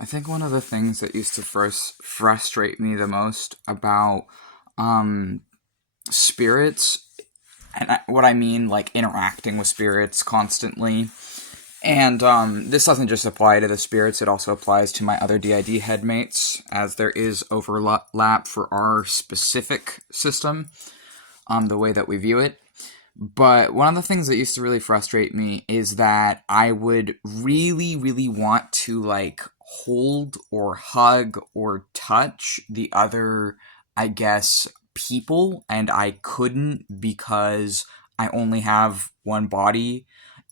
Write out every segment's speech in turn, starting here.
I think one of the things that used to frustrate me the most about um, spirits, and what I mean, like interacting with spirits constantly, and this doesn't just apply to the spirits, it also applies to my other DID headmates, as there is overlap for our specific system, the way that we view it. But one of the things that used to really frustrate me is that I would really, really want to like hold or hug or touch the other, I guess, people, and I couldn't because I only have one body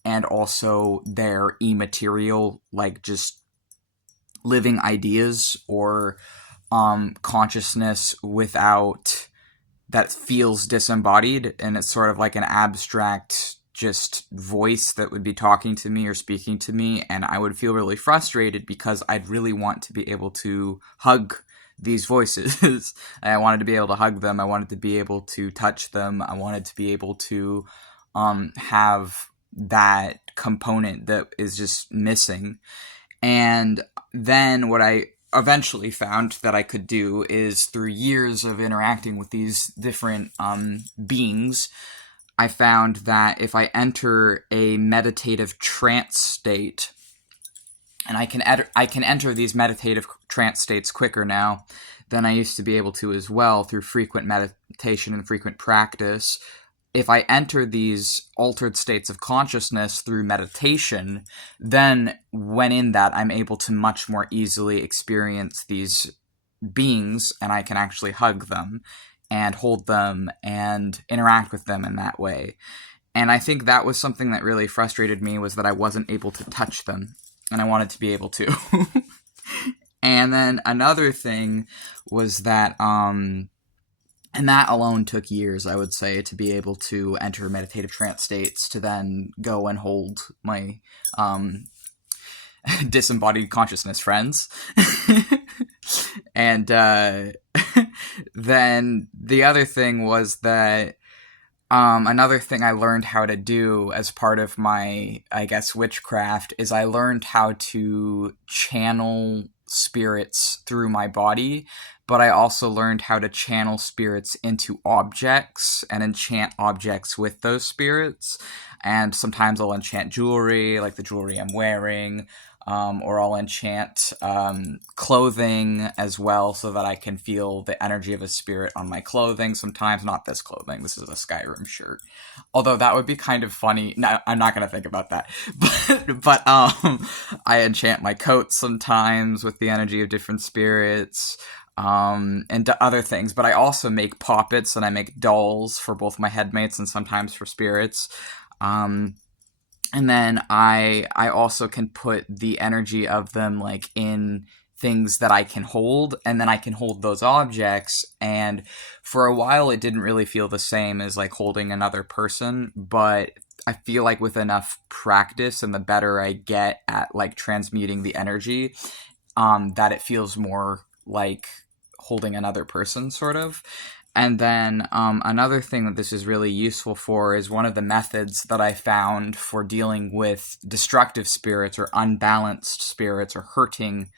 and also they're immaterial, like just living ideas or consciousness without that feels disembodied, and it's sort of like an abstract just voice that would be talking to me or speaking to me, and I would feel really frustrated because I'd really want to be able to hug these voices. I wanted to be able to hug them, I wanted to be able to touch them, I wanted to be able to have that component that is just missing. And then what I eventually found that I could do is through years of interacting with these different beings, I found that if I enter a meditative trance state, and I can enter these meditative trance states quicker now than I used to be able to as well through frequent meditation and frequent practice. If I enter these altered states of consciousness through meditation, then when in that, I'm able to much more easily experience these beings, and I can actually hug them and hold them and interact with them in that way. And I think that was something that really frustrated me, was that I wasn't able to touch them, and I wanted to be able to. And then another thing was that and that alone took years, I would say, to be able to enter meditative trance states, to then go and hold my disembodied consciousness friends. And then the other thing was that another thing I learned how to do as part of my, I guess, witchcraft is I learned how to channel spirits through my body, but I also learned how to channel spirits into objects and enchant objects with those spirits. And sometimes I'll enchant jewelry, like the jewelry I'm wearing, or I'll enchant clothing as well, so that I can feel the energy of a spirit on my clothing. Sometimes, not this clothing, this is a Skyrim shirt. Although that would be kind of funny. No, I'm not going to think about that. But I enchant my coat sometimes with the energy of different spirits. And other things, but I also make poppets and I make dolls for both my headmates and sometimes for spirits. And then I also can put the energy of them like in things that I can hold, and then I can hold those objects. And for a while it didn't really feel the same as like holding another person, but I feel like with enough practice and the better I get at like transmuting the energy, that it feels more like holding another person, sort of. And then another thing that this is really useful for is one of the methods that I found for dealing with destructive spirits or unbalanced spirits or hurting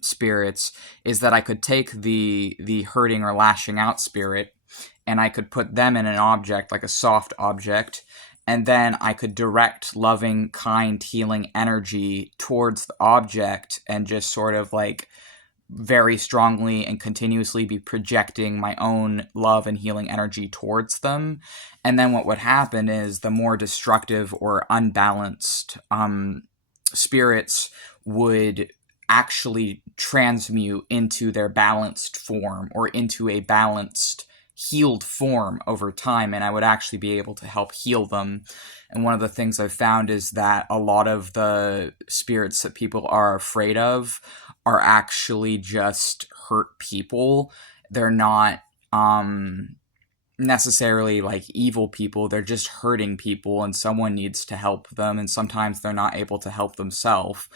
spirits is that I could take the hurting or lashing out spirit, and I could put them in an object, like a soft object, and then I could direct loving, kind, healing energy towards the object and just sort of like very strongly and continuously be projecting my own love and healing energy towards them. And then what would happen is the more destructive or unbalanced spirits would actually transmute into their balanced form or into a balanced healed form over time, and I would actually be able to help heal them. And one of the things I've found is that a lot of the spirits that people are afraid of are actually just hurt people. They're not necessarily like evil people, they're just hurting people, and someone needs to help them, and sometimes they're not able to help themselves.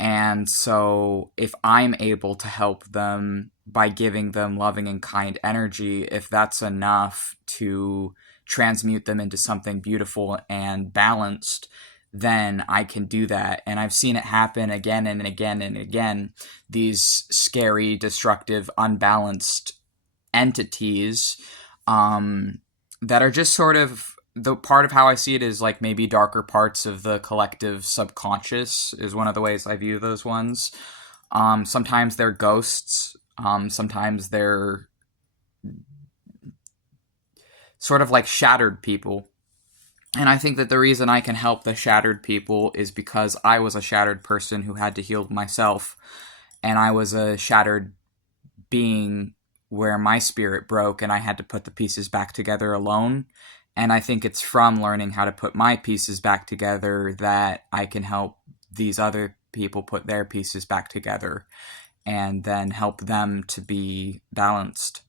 And so if I'm able to help them by giving them loving and kind energy, if that's enough to transmute them into something beautiful and balanced, then I can do that. And I've seen it happen again and again and again. These scary, destructive, unbalanced entities that are just sort of the part of how I see it is like maybe darker parts of the collective subconscious is one of the ways I view those ones. Sometimes they're ghosts. Sometimes they're sort of like shattered people. And I think that the reason I can help the shattered people is because I was a shattered person who had to heal myself. And I was a shattered being where my spirit broke and I had to put the pieces back together alone. And I think it's from learning how to put my pieces back together that I can help these other people put their pieces back together and then help them to be balanced.